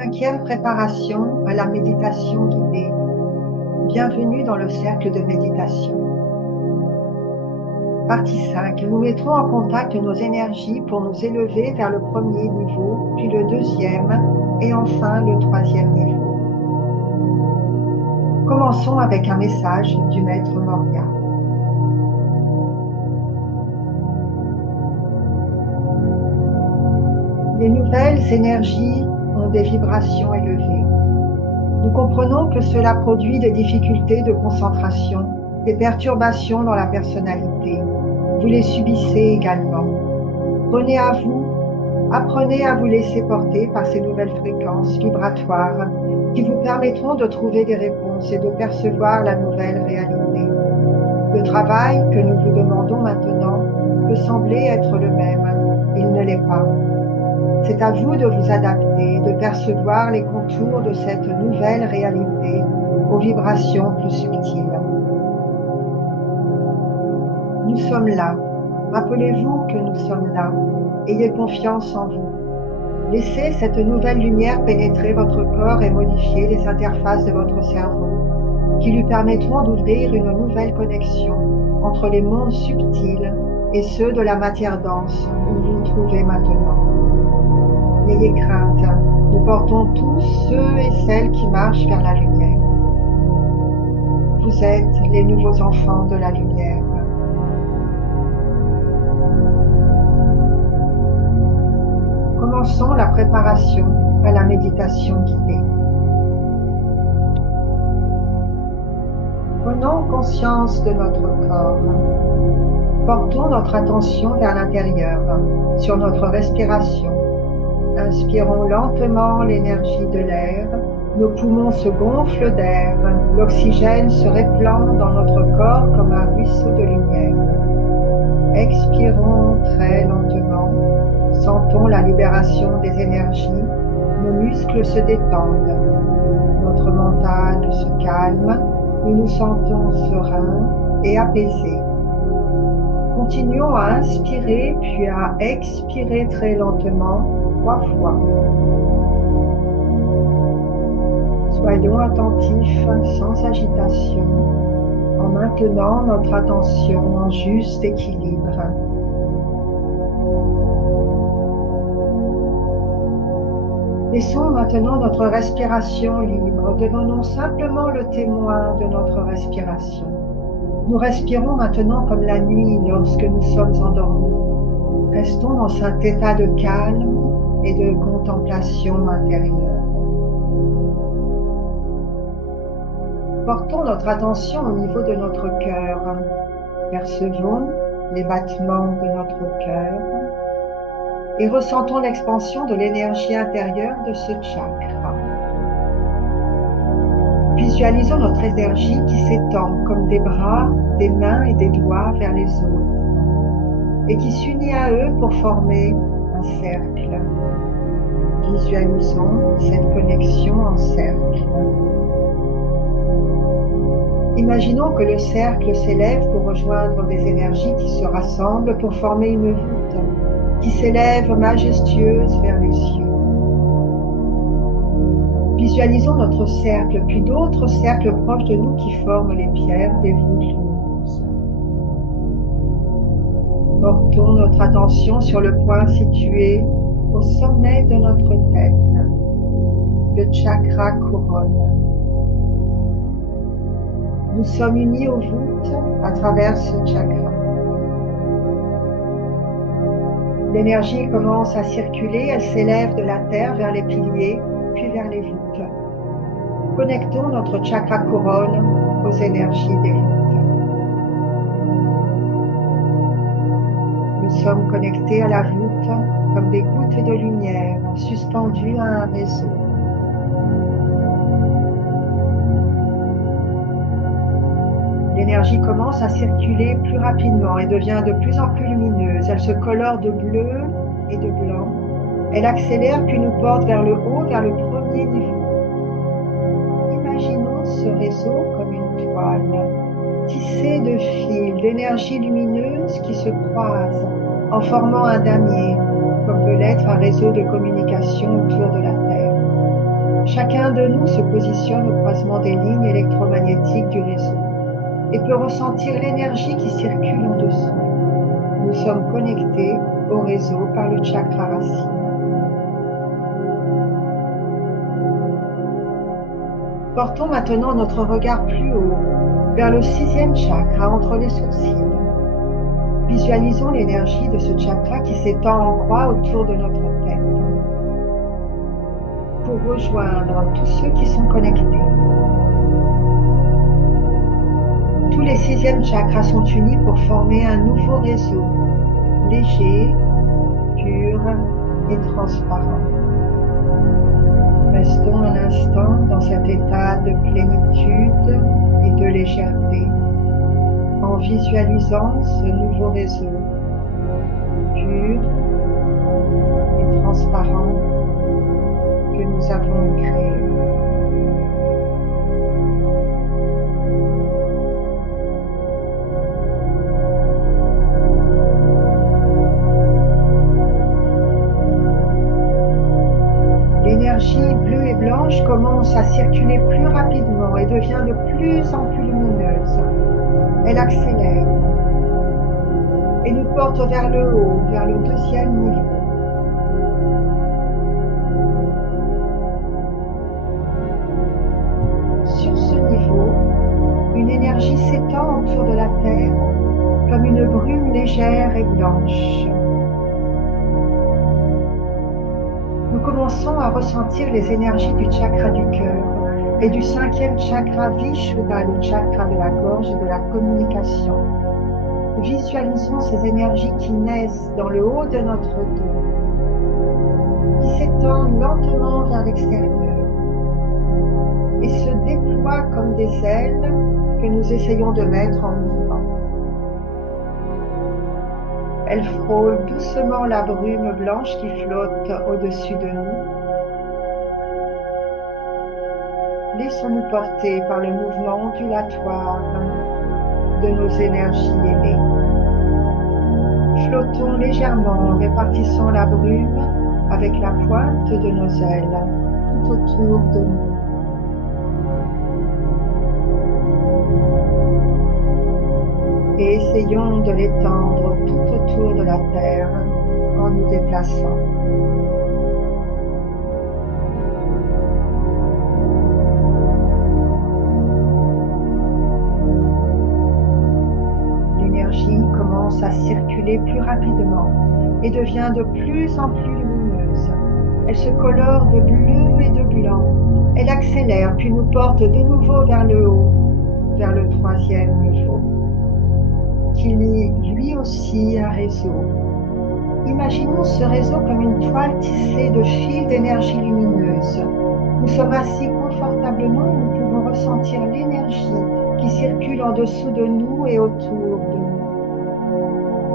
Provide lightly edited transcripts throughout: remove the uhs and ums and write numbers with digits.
5e préparation à la méditation guidée. Bienvenue dans le cercle de méditation. Partie 5. Nous mettrons en contact nos énergies pour nous élever vers le premier niveau, puis le deuxième et enfin le troisième niveau. Commençons avec un message du Maître Morga. Les nouvelles énergies ont des vibrations élevées. Nous comprenons que cela produit des difficultés de concentration, des perturbations dans la personnalité. Vous les subissez également. Prenez à vous, apprenez à vous laisser porter par ces nouvelles fréquences vibratoires qui vous permettront de trouver des réponses et de percevoir la nouvelle réalité. Le travail que nous vous demandons maintenant peut sembler être le même. Il ne l'est pas. C'est à vous de vous adapter, de percevoir les contours de cette nouvelle réalité aux vibrations plus subtiles. Nous sommes là. Rappelez-vous que nous sommes là. Ayez confiance en vous. Laissez cette nouvelle lumière pénétrer votre corps et modifier les interfaces de votre cerveau, qui lui permettront d'ouvrir une nouvelle connexion entre les mondes subtils et ceux de la matière dense où vous vous trouvez maintenant. N'ayez crainte, nous portons tous ceux et celles qui marchent vers la lumière. Vous êtes les nouveaux enfants de la lumière. Commençons la préparation à la méditation guidée. Prenons conscience de notre corps. Portons notre attention vers l'intérieur, sur notre respiration. Inspirons lentement l'énergie de l'air. Nos poumons se gonflent d'air. L'oxygène se répand dans notre corps comme un ruisseau de lumière. Expirons très lentement. Sentons la libération des énergies. Nos muscles se détendent. Notre mental se calme. Nous nous sentons sereins et apaisés. Continuons à inspirer puis à expirer très lentement 3 fois. Soyons attentifs sans agitation, en maintenant notre attention en juste équilibre. Laissons maintenant notre respiration libre. Devenons simplement le témoin de notre respiration. Nous respirons maintenant comme la nuit lorsque nous sommes endormis. Restons dans cet état de calme et de contemplation intérieure. Portons notre attention au niveau de notre cœur. Percevons les battements de notre cœur et ressentons l'expansion de l'énergie intérieure de ce chakra. Visualisons notre énergie qui s'étend comme des bras, des mains et des doigts vers les autres et qui s'unit à eux pour former un cercle. Visualisons cette connexion en cercle. Imaginons que le cercle s'élève pour rejoindre des énergies qui se rassemblent pour former une voûte qui s'élève majestueuse vers les cieux. Visualisons notre cercle, puis d'autres cercles proches de nous qui forment les pierres des voûtes lumineuses. Portons notre attention sur le point situé au sommet de notre tête, le chakra couronne. Nous sommes unis aux voûtes à travers ce chakra. L'énergie commence à circuler, elle s'élève de la terre vers les piliers, puis vers les voûtes. Connectons notre chakra couronne aux énergies des voûtes. Nous sommes connectés à la voûte comme des gouttes de lumière suspendues à un réseau. L'énergie commence à circuler plus rapidement et devient de plus en plus lumineuse. Elle se colore de bleu et de blanc. Elle accélère puis nous porte vers le haut, vers le premier niveau. Imaginons ce réseau comme une toile, tissée de fils d'énergie lumineuse qui se croisent en formant un damier, comme peut l'être un réseau de communication autour de la Terre. Chacun de nous se positionne au croisement des lignes électromagnétiques du réseau et peut ressentir l'énergie qui circule en dessous. Nous sommes connectés au réseau par le chakra racine. Portons maintenant notre regard plus haut, vers le 6e chakra entre les sourcils. Visualisons l'énergie de ce chakra qui s'étend en croix autour de notre tête pour rejoindre tous ceux qui sont connectés. Tous les 6e chakras sont unis pour former un nouveau réseau, léger, pur et transparent. Restons un instant dans cet état de plénitude et de légèreté, en visualisant ce nouveau réseau, pur et transparent que nous avons créé. L'énergie bleue et blanche commence à circuler plus rapidement et devient de plus en plus lumineuse. Elle accélère et nous porte vers le haut, vers le 2e niveau. Sur ce niveau, une énergie s'étend autour de la Terre comme une brume légère et blanche. Nous commençons à ressentir les énergies du chakra du cœur et du 5e chakra Vishuddha, le chakra de la gorge et de la communication. Visualisons ces énergies qui naissent dans le haut de notre dos, qui s'étendent lentement vers l'extérieur et se déploient comme des ailes que nous essayons de mettre en mouvement. Elles frôlent doucement la brume blanche qui flotte au-dessus de nous. Laissons-nous porter par le mouvement ondulatoire de nos énergies ailées. Flottons légèrement en répartissant la brume avec la pointe de nos ailes tout autour de nous. Et essayons de l'étendre tout autour de la Terre en nous déplaçant. L'énergie commence à circuler plus rapidement et devient de plus en plus lumineuse. Elle se colore de bleu et de blanc. Elle accélère puis nous porte de nouveau vers le haut, vers le 3e niveau, qui lie lui aussi un réseau. Imaginons ce réseau comme une toile tissée de fils d'énergie lumineuse. Nous sommes assis confortablement et nous pouvons ressentir l'énergie qui circule en dessous de nous et autour de nous.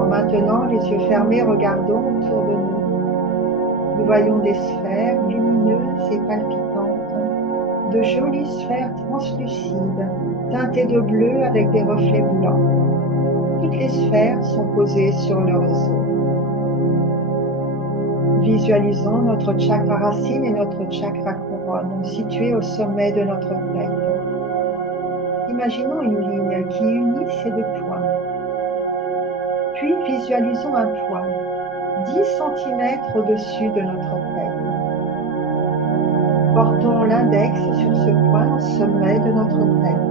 En maintenant les yeux fermés, regardons autour de nous. Nous voyons des sphères lumineuses et palpitantes, de jolies sphères translucides, teintées de bleu avec des reflets blancs. Toutes les sphères sont posées sur le réseau. Visualisons notre chakra racine et notre chakra couronne situés au sommet de notre tête. Imaginons une ligne qui unit ces deux points. Puis visualisons un point, 10 cm au-dessus de notre tête. Portons l'index sur ce point au sommet de notre tête.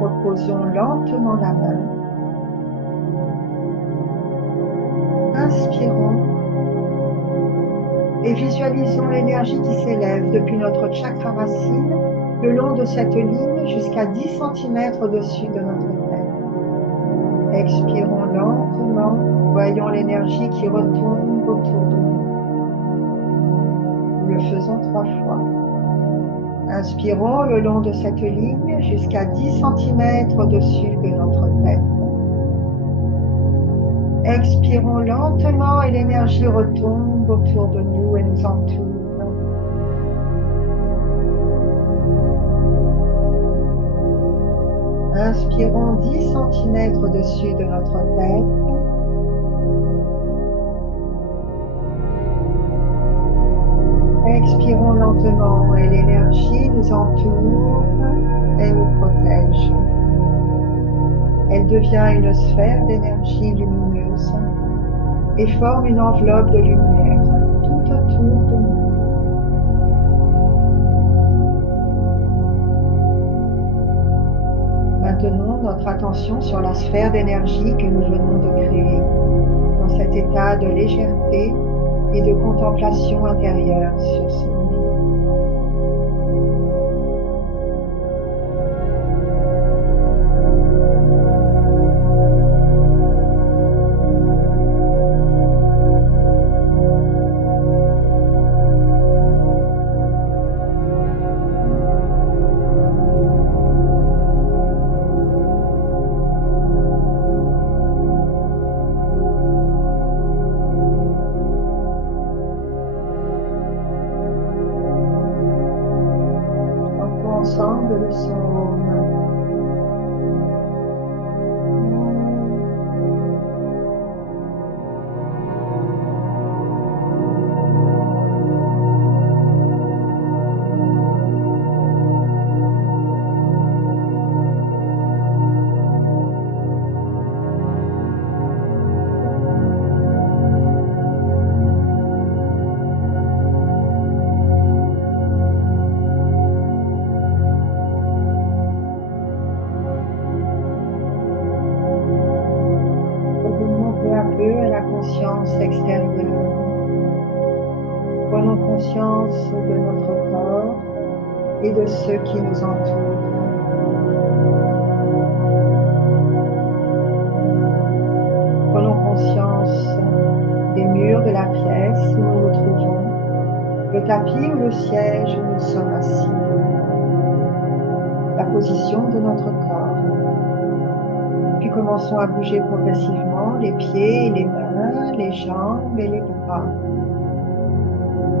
Reposons lentement la main. Inspirons et visualisons l'énergie qui s'élève depuis notre chakra racine le long de cette ligne jusqu'à 10 cm au-dessus de notre tête. Expirons lentement, voyons l'énergie qui retombe autour de nous. Nous le faisons 3 fois. Inspirons le long de cette ligne jusqu'à 10 cm au-dessus de notre tête. Expirons lentement et l'énergie retombe autour de nous et nous entoure. Inspirons 10 cm au-dessus de notre tête. Expirons lentement et l'énergie nous entoure et nous protège. Elle devient une sphère d'énergie lumineuse et forme une enveloppe de lumière tout autour de nous. Maintenons notre attention sur la sphère d'énergie que nous venons de créer, dans cet état de légèreté et de contemplation intérieure sur ce niveau. Ensemble le son. À la conscience extérieure. Prenons conscience de notre corps et de ceux qui nous entourent. Prenons conscience des murs de la pièce où nous nous trouvons, le tapis ou le siège où nous sommes assis, la position de notre corps. Puis commençons à bouger progressivement les pieds et les mains, les jambes et les bras.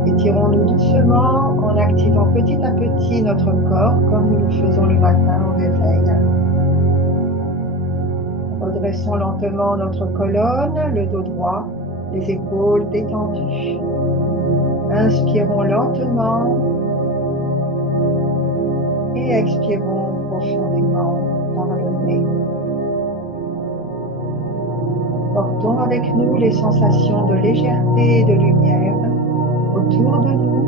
Étirons-nous doucement en activant petit à petit notre corps comme nous le faisons le matin au réveil. Redressons lentement notre colonne, le dos droit, les épaules détendues. Inspirons lentement et expirons profondément par le nez. Portons avec nous les sensations de légèreté et de lumière autour de nous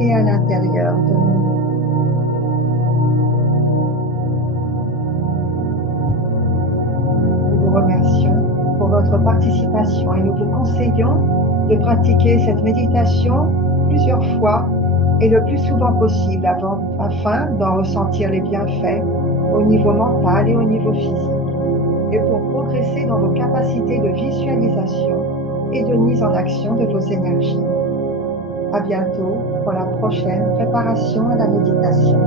et à l'intérieur de nous. Nous vous remercions pour votre participation et nous vous conseillons de pratiquer cette méditation plusieurs fois et le plus souvent possible afin d'en ressentir les bienfaits au niveau mental et au niveau physique, et pour progresser dans vos capacités de visualisation et de mise en action de vos énergies. À bientôt pour la prochaine préparation à la méditation.